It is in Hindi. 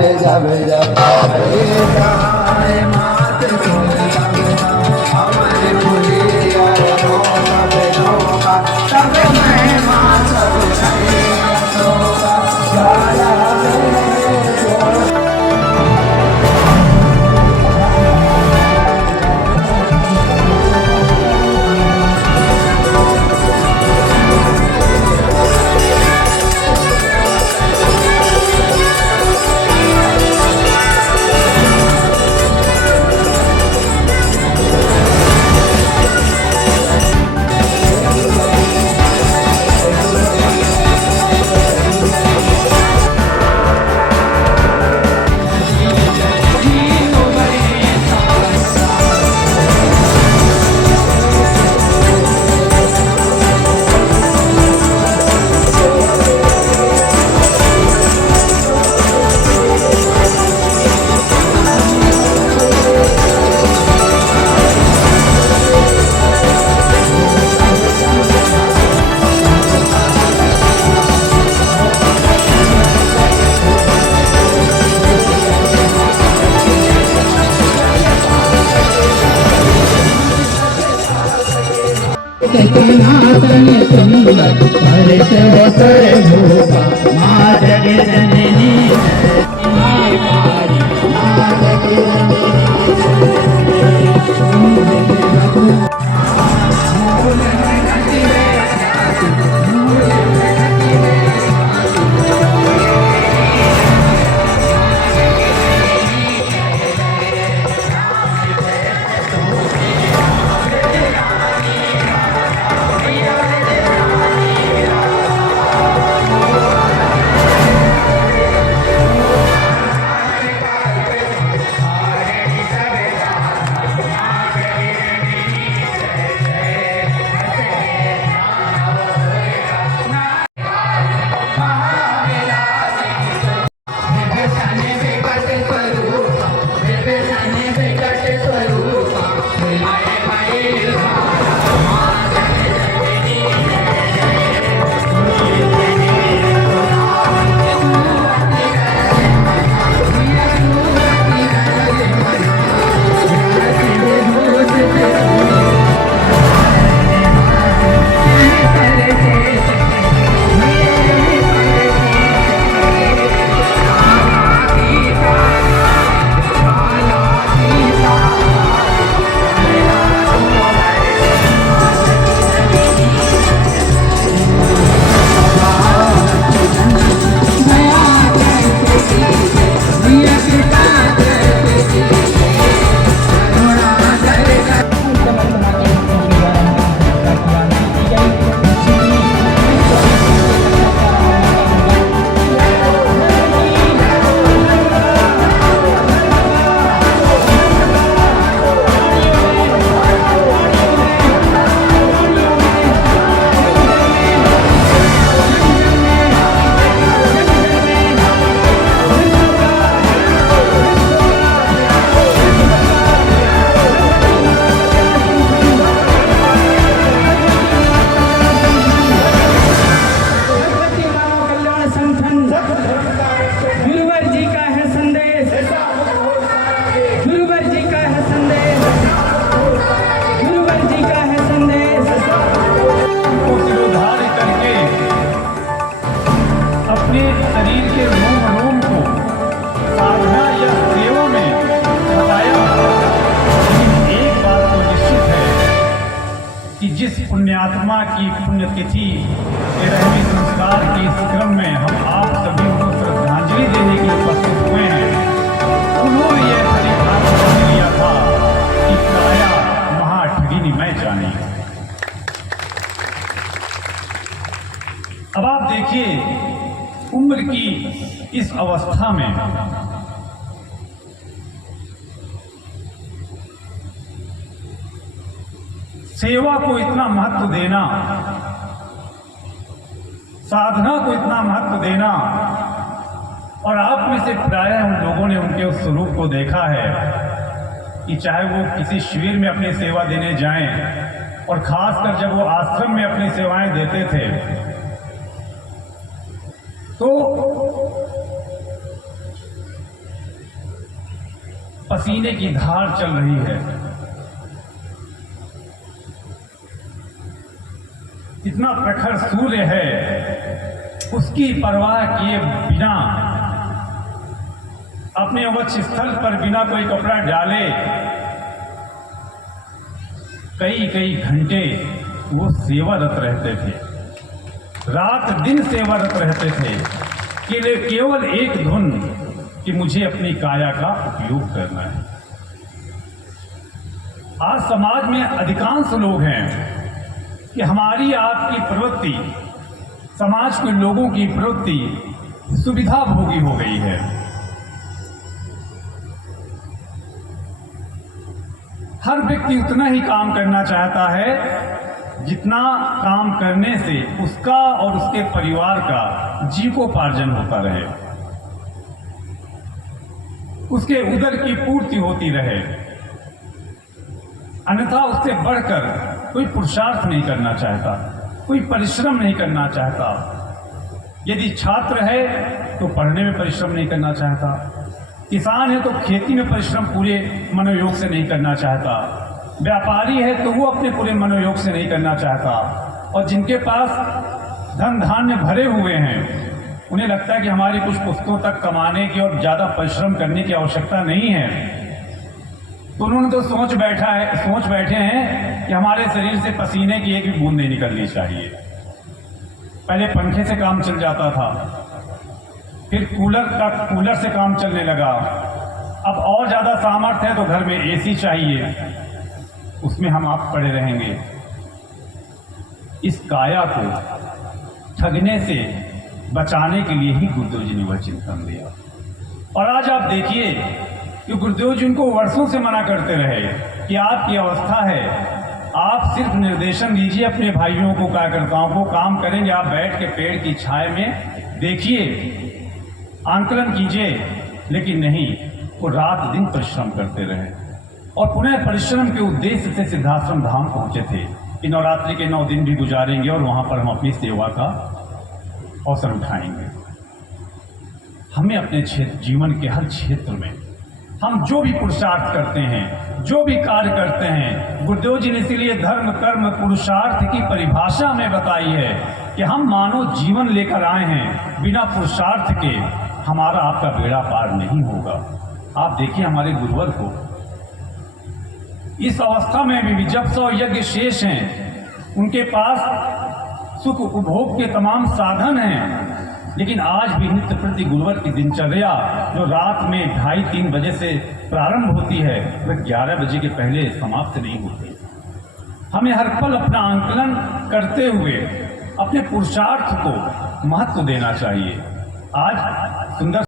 भेजा भेजा अरे जाए मात हमारे भूलिया तब मैं माँ सब सनातन सुंदर हर्ष होतर भूपा माँ जगजननी माँ जगजननी जिस पुण्यात्मा की पुण्यतिथि 13वें संस्कार के इस क्रम में हम आप सभी को श्रद्धांजलि देने के लिए उपस्थित हुए हैं, उन्होंने यह परिभाग लिया था कि काया महाठगिनी मैं जानी। अब आप देखिए, उम्र की इस अवस्था में सेवा को इतना महत्व देना, साधना को इतना महत्व देना, और आप में से प्रायः उन लोगों ने उनके उस स्वरूप को देखा है कि चाहे वो किसी शिविर में अपनी सेवा देने जाएं, और खासकर जब वो आश्रम में अपनी सेवाएं देते थे तो पसीने की धार चल रही है। इतना प्रखर सूर्य है, उसकी परवाह किए बिना अपने वक्ष स्थल पर बिना कोई कपड़ा डाले कई कई घंटे वो सेवारत रहते थे, रात दिन सेवारत रहते थे कि केवल एक धुन कि मुझे अपनी काया का उपयोग करना है। आज समाज में अधिकांश लोग हैं कि हमारी आपकी प्रवृत्ति, समाज के लोगों की प्रवृत्ति सुविधा भोगी हो गई है। हर व्यक्ति उतना ही काम करना चाहता है जितना काम करने से उसका और उसके परिवार का जीविकोपार्जन होता रहे, उसके उदर की पूर्ति होती रहे। अन्यथा उससे बढ़कर कोई पुरुषार्थ नहीं करना चाहता, कोई परिश्रम नहीं करना चाहता। यदि छात्र है तो पढ़ने में परिश्रम नहीं करना चाहता, किसान है तो खेती में परिश्रम पूरे मनोयोग से नहीं करना चाहता, व्यापारी है तो वो अपने पूरे मनोयोग से नहीं करना चाहता, और जिनके पास धन धान्य भरे हुए हैं उन्हें लगता है कि हमारी कुछ पुस्तकों तक कमाने की और ज़्यादा परिश्रम करने की आवश्यकता नहीं है, तो उन्होंने तो सोच बैठे हैं कि हमारे शरीर से पसीने की एक भी बूंद नहीं निकलनी चाहिए। पहले पंखे से काम चल जाता था, फिर कूलर से काम चलने लगा, अब और ज़्यादा सामर्थ्य है तो घर में एसी चाहिए, उसमें हम आप पड़े रहेंगे। इस काया को ठगने से बचाने के लिए ही गुरुदेव जी ने वह चिंतन दिया। और आज आप देखिए कि गुरुदेव जी उनको वर्षों से मना करते रहे कि आपकी अवस्था है, आप सिर्फ निर्देशन दीजिए अपने भाइयों को, कार्यकर्ताओं को, काम करेंगे आप बैठ के पेड़ की छाया में देखिए, आंकलन कीजिए। लेकिन नहीं, वो रात दिन परिश्रम करते रहे और पुनः परिश्रम के उद्देश्य से सिद्धाश्रम धाम पहुंचे थे कि नवरात्रि के 9 दिन भी गुजारेंगे और वहां पर हम अपनी सेवा का अवसर उठाएंगे। हमें अपने जीवन के हर क्षेत्र में हम जो भी पुरुषार्थ करते हैं, जो भी कार्य करते हैं, गुरुदेव जी ने इसीलिए धर्म कर्म पुरुषार्थ की परिभाषा में बताई है कि हम मानव जीवन लेकर आए हैं, बिना पुरुषार्थ के हमारा आपका बेड़ा पार नहीं होगा। आप देखिए हमारे गुरुवर को इस अवस्था में भी जब 100 यज्ञ शेष हैं, उनके पास सुख उपभोग के तमाम साधन हैं, लेकिन आज भी नित्य प्रति गुरुवर की दिनचर्या जो रात में 2:30-3 बजे से प्रारंभ होती है वह 11 बजे के पहले समाप्त नहीं होती। हमें हर पल अपना आंकलन करते हुए अपने पुरुषार्थ को महत्व देना चाहिए। आज सुंदर